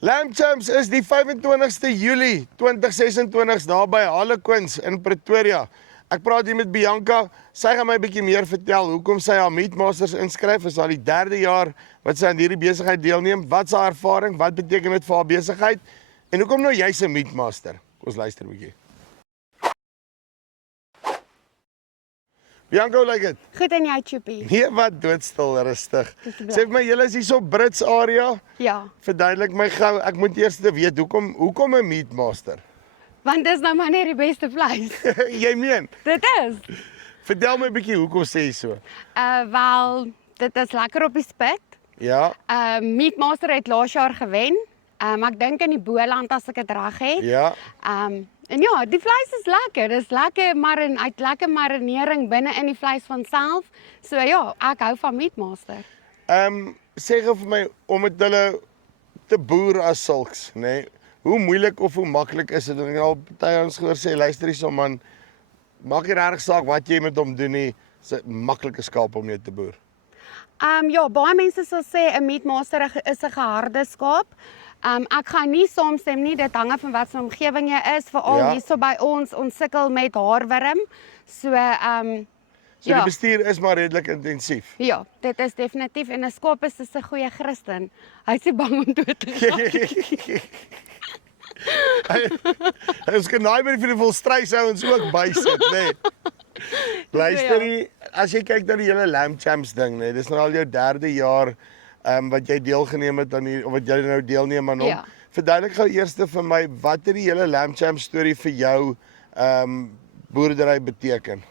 Lamb Champs is die 25ste Julie 2026 daar by Harlequins in Pretoria. Ek praat hier met Bianca. Sy gaan my 'n bietjie meer vertel hoekom sy haar Meatmasters inskryf. Is al die 3de jaar wat sy aan hierdie besigheid deelneem. Wat is haar ervaring? Wat beteken dit vir haar besigheid? En hoekom nou jy's 'n Meatmaster? Ons luister 'n bietjie. Bianca, hoe lyk dit? Goed en jy, Choopie? Nee, wat doodstil, rustig. Asseblief. Sê vir my, julle is hier so Brits area. Ja, Verduidelik my gou. Ek moet eers weet hoekom 'n Meatmaster? want dis nou maar net die beste vleis. Jy meen? Dit is. Vertel my 'n bietjie hoekom sê jy so? Wel, dit is lekker op die spit. Ja, Meatmaster het laas jaar gewen. Ek dink in die Boland as ek dit reg het. ja. En ja, die vleis is lekker. Dis lekker uit lekker marinering binne in die vleis van self. So ja, ek hou van Meatmaster. Sê gou vir my om met hulle te boer as sulks, nê? Nee, hoe moeilik of hoe maklik is dit? Ek het al party ons gehoor sê, luister hierso man, maak nie regtig saak wat jy met hom doen nie, dis 'n maklike skaap om mee te boer. Ja, baie mense sal sê 'n Meatmaster is 'n geharde skaap. Ek gaan nie saamstem nie, dit hang af van wat se omgewing jy is, veral Ja. hierso by ons sukkel met haarwurm. So So ja. die bestuur is maar redelik intensief. Ja, dit is definitief en 'n skaap is 'n goeie Christen. Hy's nie bang om dood te gaan. Ons kan naai by die volstrysouens ook bysit, nê. Luister hier, as jy kyk na die hele Lamb Champs ding, nê, dis nou al jou 3de jaar wat jy deelgeneem het aan of wat jy nou deelneem aan hom. Ja. Verduidelik gou eers vir my wat het die hele Lamb Champs storie vir jou boerdery beteken?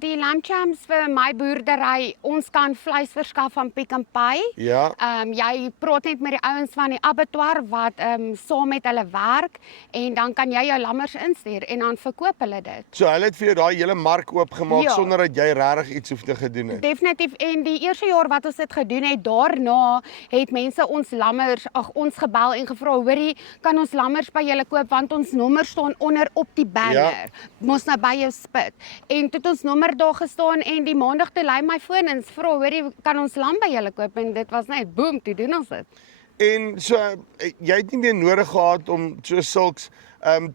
Die Lamb Champs vir my boerdery, ons kan vleis verskaf van Pick n Pay. Ja. Jy praat net met die ouens van die abattoir wat saam met hulle werk en dan kan jy jou lammers instuur en dan verkoop hulle dit. So hulle het vir jou daai hele mark oopgemaak Ja. sonder dat jy regtig iets hoef te gedoen het. Definitief en die eerste jaar wat ons dit gedoen het, daarna het mense ons gebel en gevra, hoorie, kan ons lammers by julle koop want ons nommer staan onder op die banner. Mos nou by jou spit. En toe het ons nommer daar gestaan en die maandag toe lei my foon en vra, hoorie, kan ons lam by julle koop en dit was net boom, toe doen ons dit. En so jy het nie meer nodig gehad om so sulks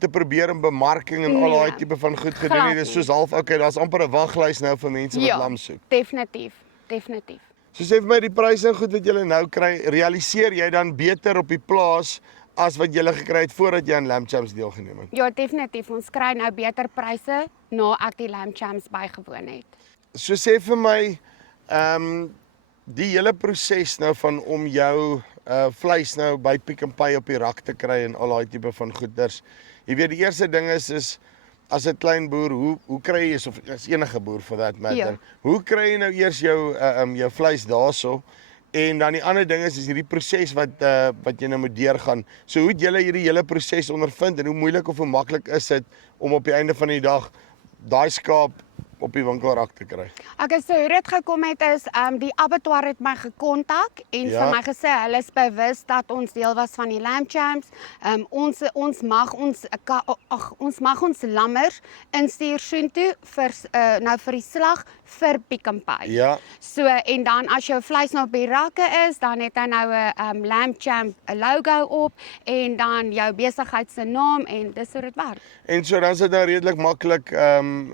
te probeer in bemarking en al daai Nee, tipe van goed gedoen glad nie. Dis nie. soos half okay, daar's amper 'n waglys nou vir mense wat lam soek. Definitief, definitief. So sê vir my die pryse en goed wat jy nou kry, realiseer jy dan beter op die plaas as wat jy gekry het voordat jy aan Lamb Champs deelgeneem het? Ja, definitief. Ons kry nou beter pryse na ek die Lamb Champs bygewoon het. So sê vir my die hele proses nou van om jou vleis nou by Pick n Pay op die rak te kry en al daai tipe van goeders. Jy weet die eerste ding is as 'n klein boer, hoe kry jy of as enige boer for that matter. Ja. Hoe kry jy nou eers jou vleis daarso? En dan die ander ding is hierdie proses wat jy nou moet deurgaan. So hoe het julle hierdie hele proses ondervind en hoe moeilik of hoe maklik is dit om op die einde van die dag daai skaap op die winkelrak te kry? Okay, so hoe dit gekom het is, die abattoir het my gekontak en Ja. vir my gesê hulle is bewus dat ons deel was van die Lamb Champs. Ons mag ons lammers instuur soontoe vir vir die slag vir Pick n Pay. Ja. So en dan as jou vleis nou op die rakke is, dan het hy nou 'n Lamb Champ 'n logo op en dan jou besigheid se naam en dis hoe dit werk. En so dan is dit nou redelik maklik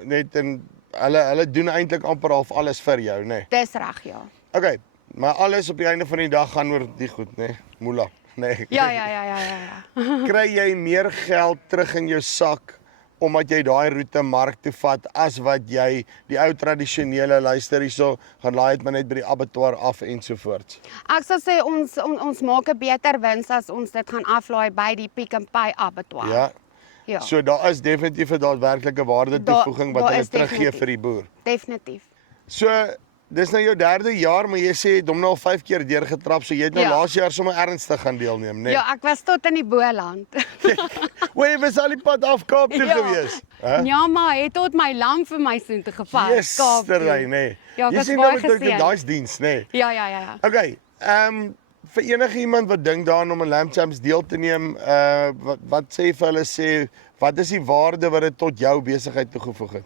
net in hulle doen eintlik amper half alles vir jou, nê. Nee. Dis reg, ja. Okay, maar alles op die einde van die dag gaan oor die goed, nê. Nee. Moola, nê. Nee. Ja. Kry jy meer geld terug in jou sak omdat jy daai roete mark toe vat as wat jy die ou tradisionele luister hierso gaan laai dit maar net by die abattoir af ensovoorts. Ek sal sê ons maak 'n beter wins as ons dit gaan aflaai by die Pick n Pay abattoir. Ja. Ja. So daar is definitief 'n daadwerklike waarde toevoeging wat daar hulle is teruggee definitief. vir die boer. Definitief. So dis nou jou 3de jaar, maar jy sê jy het hom nou al 5 keer deurgetrap, so jy het nou Ja. laas jaar sommer ernstig gaan deelneem, né? Nee? Ja, ek was tot in die Boland. Jy was al die pad af Kaap toe gewees. Hè? Ja, maar het tot my lam vir my soen te gevat. Kaap toe. Yesterday, nê. Ja, ek Jy was sien baie nou met geseën. daai diens, nê. Ja. Okay, vir enige iemand wat dink daaraan om 'n Lamb Champs deel te neem, wat sê vir hulle sê, wat is die waarde wat dit tot jou besigheid toegevoeg het?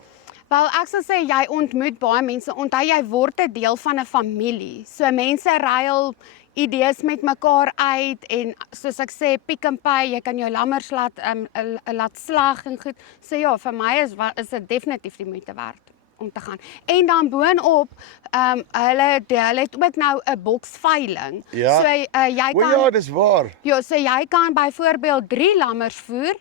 Wel, ek sal sê jy ontmoet baie mense. Onthou jy word 'n deel van 'n familie. So mense ruil idees met mekaar uit en soos ek sê, Pick n Pay, jy kan jou lammers laat slag en goed. So ja, vir my is dit definitief die moeite werd om te gaan. En dan boonop, hulle het ook nou 'n boksveiling. Ja. So jy O kan ja, dis waar. Ja, so jy kan byvoorbeeld 3 lammers voer,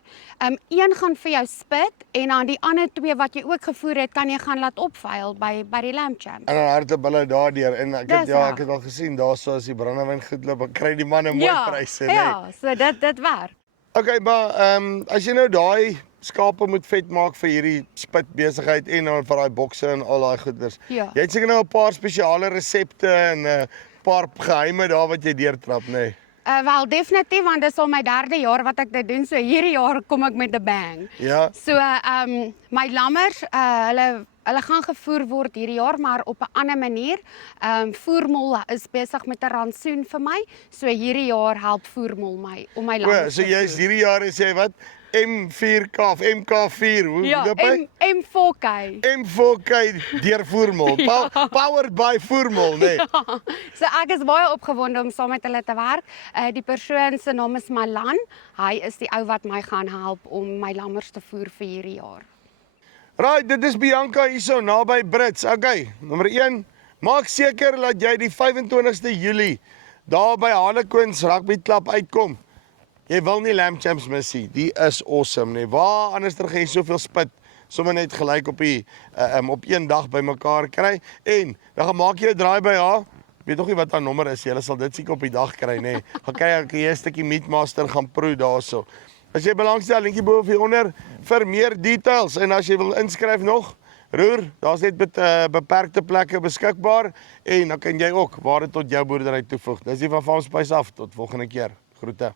een gaan vir jou spit en dan die ander 2 wat jy ook gevoer het, kan jy gaan laat opveil by die Lamb Champ. En dan hardloop hulle daardeur en ek Dis het reg. al gesien daarso as die brandewyn goed loop, dan kry die manne mooi pryse, nee. Ja, so dit werk. Okay, maar as jy nou daai skape moet vet maak vir hierdie spit besigheid en dan vir daai bokse en al daai goeders. Ja. Jy het seker nou 'n paar spesiale resepte en 'n paar geheime daar wat jy deurtrap, nê? Nee. Wel definitief, want dis al my 3de jaar wat ek dit doen, so hierdie jaar kom ek met 'n bang. Ja. So my lammers, hulle gaan gevoer word hierdie jaar, maar op 'n ander manier. Voermol is besig met 'n rantsoen vir my, so hierdie jaar help Voermol my om my O, lammers so te jy's voer. hierdie jaar sê wat M4K of MK4, hoe Ja, loop hy? M4K. M4K deur Voermol. Powered by Voermol, nê? Nee. So ek is baie opgewonde om saam met hulle te werk. Die persoon se naam is Malan. Hy is die ou wat my gaan help om my lammers te voer vir hierdie jaar. Right, dit is Bianca hierso naby Brits. Okay, nommer 1, maak seker dat jy die 25ste Julie daar by Harlequins Rugby Club uitkom. Jy wil nie Lamb Champs mis nie. Die is awesome, nee. Waar anders gaan jy soveel spit sommer net gelyk op die op een dag bymekaar kry en dan gaan maak jy 'n draai by haar. Weet nog nie wat haar nommer is. Jy sal dit seker op die dag kry, nê. Gaan kyk jy 'n stukkie Meatmaster gaan proe daarso. As jy belangstel, linkie bo of hieronder vir meer details en as jy wil inskryf nog, roer, daar's net beperkte plekke beskikbaar en dan kan jy ook ware tot jou boerdery toevoeg. Dis die van Farm Spice af tot volgende keer. Groete.